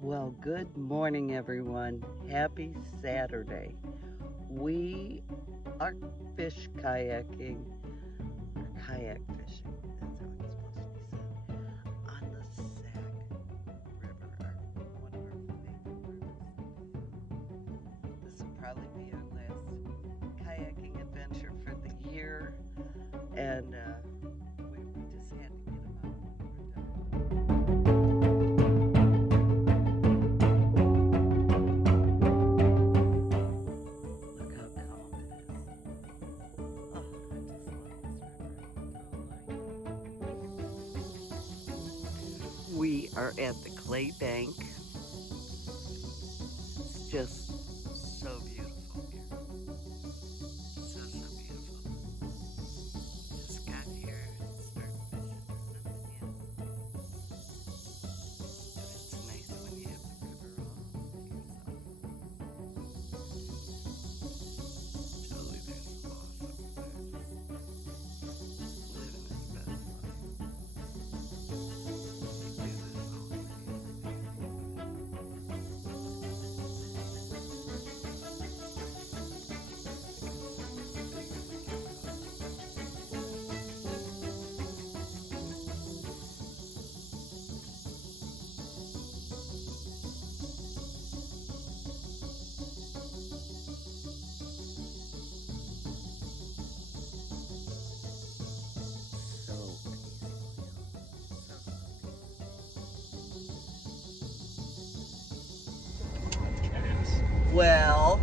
Well, good morning, everyone. Happy Saturday. We are fish kayaking, or kayak fishing, that's how it's supposed to be said, on the Sac River, one of our favorite rivers. This will probably be our last kayaking adventure for the year, and we just had to get them out when we were done. Look how calm it is. Oh, I just love this river. We are at the clay bank. It's just so beautiful here. So beautiful. Just got here and started fishing. Nothing yet. But it's nice when you have the river all to yourself. Totally, there's the boss over there. Living his best life. They do this all day. So peaceful, It is. well,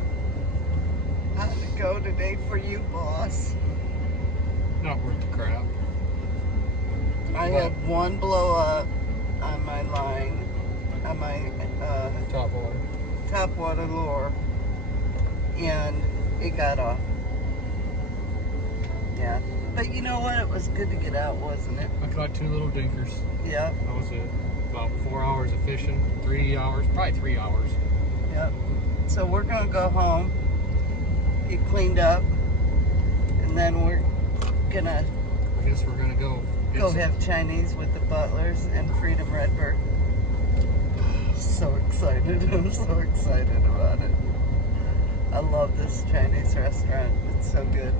how'd it go today for you, boss? Not worth the crap. I Well- had one blow up on my line, on my Top water. top water lure, and it got off. Yeah, but you know what? It was good to get out, wasn't it? I caught two little dinkers. Yep, That was it. About 4 hours of fishing. 3 hours, probably 3 hours. yep. So we're gonna go home, get cleaned up, and then we're gonna I guess we're gonna go. get go some- have Chinese with the Butlers and Freedom Redbird. So excited. I'm so excited about it. I love this Chinese restaurant. It's so good.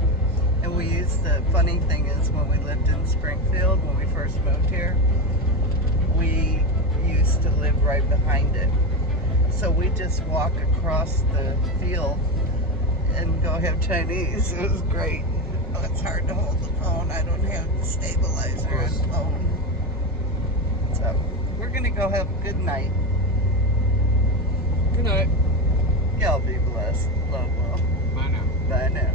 And we used the funny thing is when we lived in Springfield, when we first moved here, we used to live right behind it. So we just walk across the field and go have Chinese. It was great. Oh, it's hard to hold the phone. I don't have the stabilizer on the phone. So we're gonna go have a good night. Good night. Y'all be blessed. Love, well. Bye now. Bye now.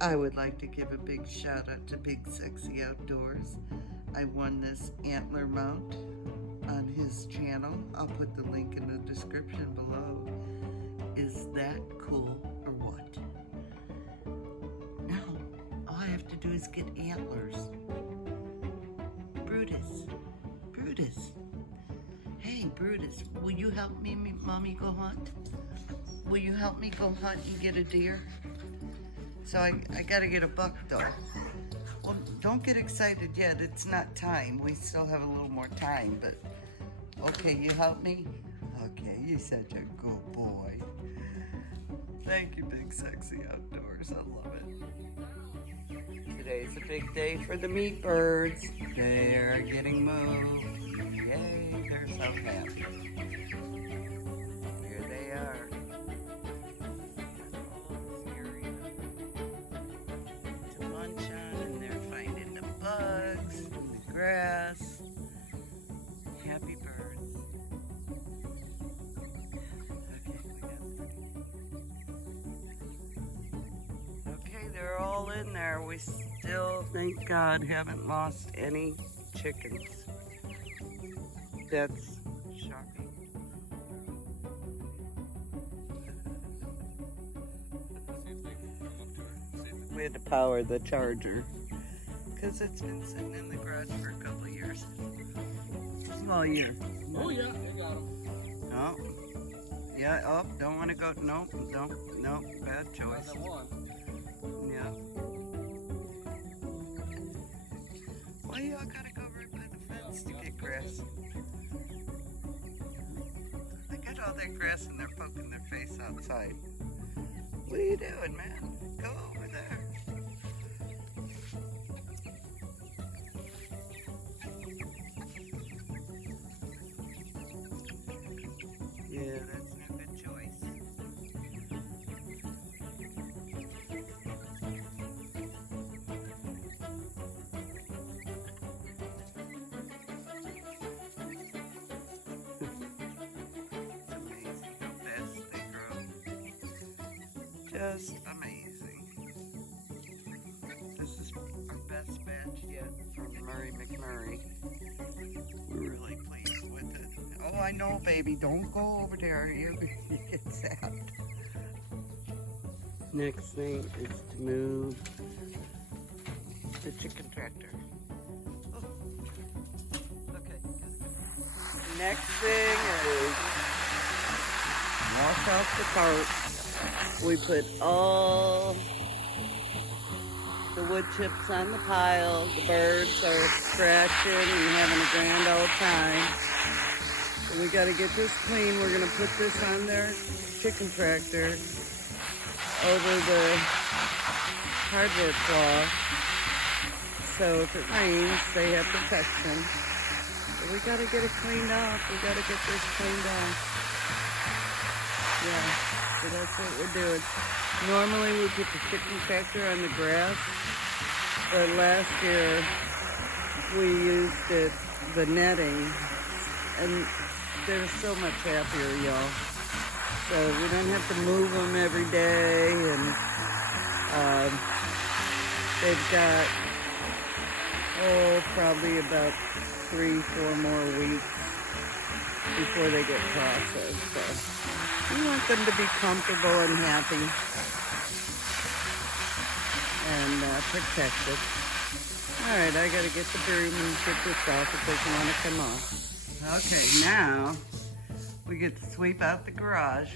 I would like to give a big shout out to Big Sexy Outdoors. I won this antler mount on his channel. I'll put the link in the description below. Is that cool or what? Now, all I have to do is get antlers. Brutus. Hey, Brutus, will you help me, Mommy, go hunt? Will you help me go hunt and get a deer? So I gotta get a buck, though. Well, don't get excited yet. It's not time. We still have a little more time, but okay, you help me? Okay, you're such a good boy. Thank you, Big Sexy Outdoors. I love it. Today's a big day for the meat birds. They're getting moved. Yay, they're so happy. Here they are. To munch on, and they're finding the bugs and the grass. Happy birds. Okay, they're all in there. We still, thank God, haven't lost any chickens. That's shocking. We had to power the charger because it's been sitting in the garage for a couple of years. Small year. Oh yeah, they got them. No. Yeah, oh, don't want to go. No, bad choice. Got that one. Yeah. Why y'all gotta go right by the fence to get grass? They got all that grass and they're poking their face outside. What are you doing, man? Go over there. Yeah, that's no good choice. It's amazing how fast they grow. Just amazing. This is our best batch yet from Murray McMurray. We're really pleased with it. Oh, I know, baby. Don't go over there. You get zapped. Next thing is to move the chicken tractor. Oh. Okay. Next thing is wash off the cart. We put all the wood chips on the pile. The birds are scratching and having a grand old time. So we got to get this clean. We're going to put this on their chicken tractor over the hardwood cloth. So if it rains, they have protection. But we got to get it cleaned off. We got to get this cleaned off. Yeah, so that's what we're doing. Normally we put the chicken tractor on the grass, but last year we used the netting, and they're so much happier, y'all. So we don't have to move them every day, and they've got, probably about 3-4 more weeks before they get processed. So we want them to be comfortable and happy and protected. All right, I got to get the broom and get this off if they want to come off. Okay, now we get to sweep out the garage.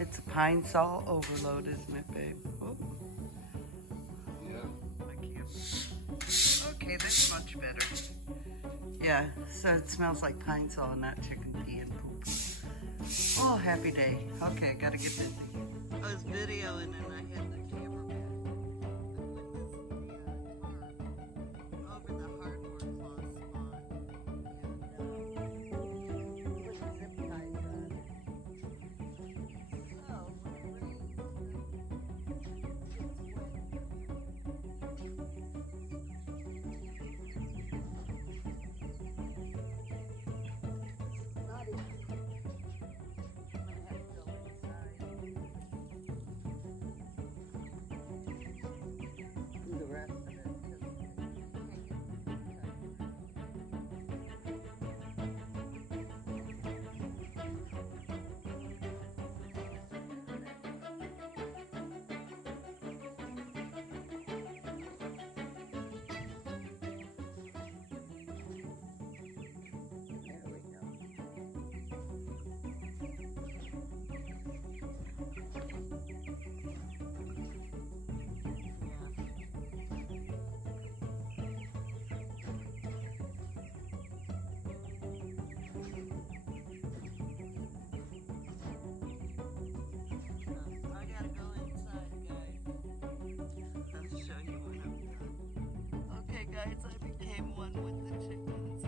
It's a pine saw overload, isn't it, babe? Oh. Yeah. I can't. Okay, that's much better. Yeah, so it smells like pine saw, not chicken pee and poop. Oh, happy day. Okay, I gotta get busy. I was videoing and I had the camera back. I put this over the hardwood cloth spot. And put the zip ties on it. So, when it rains, it's wet. Not easy. I'm gonna have to go inside. Do the rest of it. There we go. I gotta go inside, guys. I'll show you what I've done. Okay, guys, I became one with the chickens.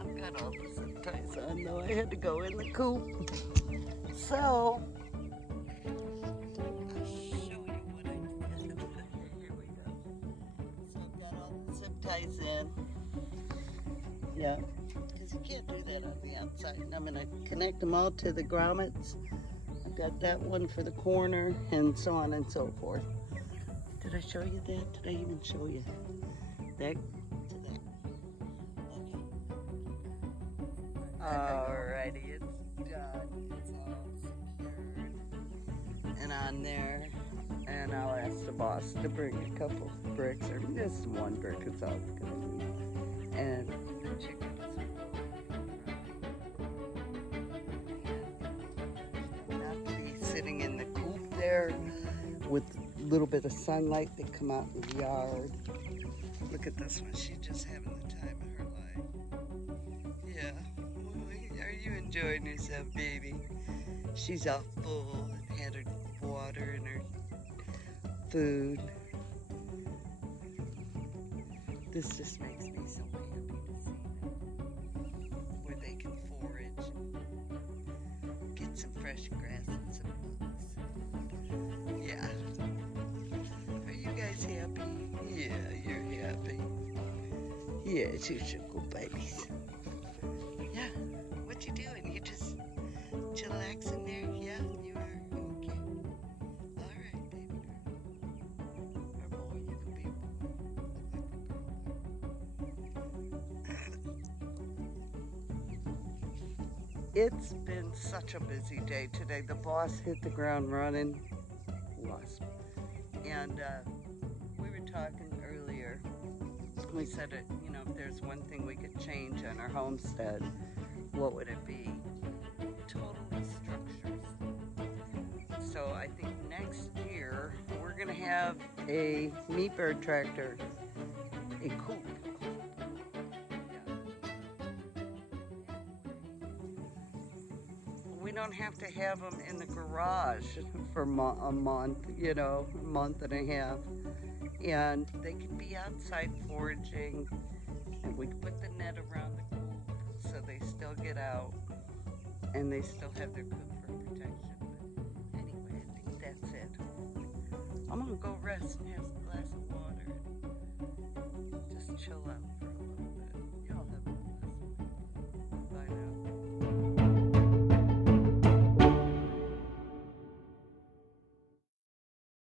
I've got all the zip ties on, though. I had to go in the coop. So, I'll show you what I did. Here we go. So I've got all the zip ties in. Yeah, because you can't do that on the outside. And I'm going to connect them all to the grommets. I've got that one for the corner and so on and so forth. Did I show you that? Did I even show you that to that? Okay. Alrighty, it's done. It's all secured and on there. And I'll ask the boss to bring a couple bricks, or just one brick is all it's going to be. And the chickens will not be sitting in the coop there with little bit of sunlight, they come out in the yard. Look at this one. She's just having the time of her life. Yeah. Are you enjoying yourself, baby? She's all full and had her water and her food. This just makes me so happy to see them, where they can forage and get some fresh grass and some bugs. Yeah. Are you guys happy? Yeah, you're happy. Yeah, you should go, babies. Yeah. What you doing? You just chillaxing there? Yeah, you are? Okay. All right, baby girl. Or boy, you can be a boy. It's been such a busy day today. The boss hit the ground running. Wasp. And we were talking earlier. We said, if there's one thing we could change on our homestead, what would it be? Totally structures. So I think next year we're going to have a meat bird tractor, a coop. We don't have to have them in the garage for a month, a month and a half. And they can be outside foraging, and we can put the net around the coop so they still get out and they still have their coop for protection. But anyway, I think that's it. I'm gonna go rest and have a glass of water and just chill out for a